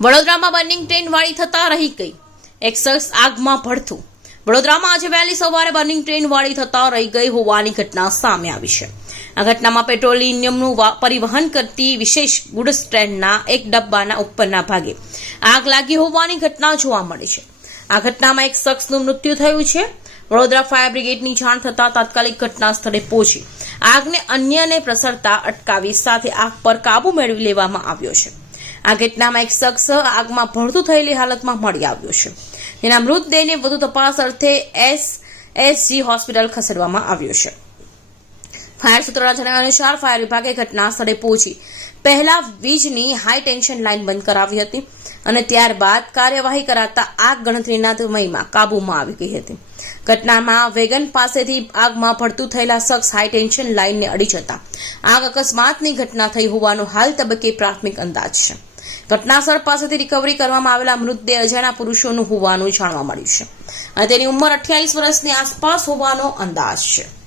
વડોદરામાં burning train વાળી થતા રહી ગઈ. એક શખ્સ આગમાં ભડથું. વડોદરામાં આજે વહેલી સવારે બર્નિંગ ટ્રેન વાળી થતા રહી ગઈ હોવાની ઘટના સામે આવી છે. આ ઘટનામાં પેટ્રોલિયમનું પરિવહન કરતી વિશેષ ગુડ્સ ટ્રેનના એક ડબ્બાના ઉપરના ભાગે આગ લાગી હોવાની ઘટના જોવા મળી છે. આ ઘટનામાં એક શખ્સનું મૃત્યુ થયું છે. વડોદરા ફાયર બ્રિગેડની જાણ થતાં તાત્કાલિક ઘટના સ્થળે પહોંચી. આગને અન્યને પ્રસરતા અટકાવી સાથે આગ પર કાબુ મેળવી લેવામાં આવ્યો છે. આ ઘટનામાં એક શખ્સ આગમાં ભળતું થયેલી હાલતમાં મળી આવ્યો છે. તેના મૃતદેહને વધુ તપાસ અર્થે એસ એસજી હોસ્પિટલ ખસેડવામાં આવ્યો છે. ફાયર સૂત્રોના જણાવ્યા અનુસાર ફાયર વિભાગે ઘટના સ્થળે પહોંચી પહેલા વીજની હાઈ ટેન્શન લાઇન બંધ કરાવી હતી અને ત્યારબાદ કાર્યવાહી કરાતા આગ ગણતરીના સમયમાં કાબૂમાં આવી ગઈ હતી. ઘટનામાં વેગન પાસેથી આગમાં ભડતું થયેલા શખ્સ હાઈ ટેન્શન લાઇનને અડી જતા આગ અકસ્માતની ઘટના થઈ હોવાનો હાલ તબક્કે પ્રાથમિક અંદાજ છે. ઘટનાસ્થળ પાસેથી રિકવરી કરવામાં આવેલા મૃતદેહ અજાણા પુરુષોનું હોવાનું જાણવા મળ્યું છે. અને તેની ઉંમર અઠ્યાવીસ વર્ષની આસપાસ હોવાનો અંદાજ છે.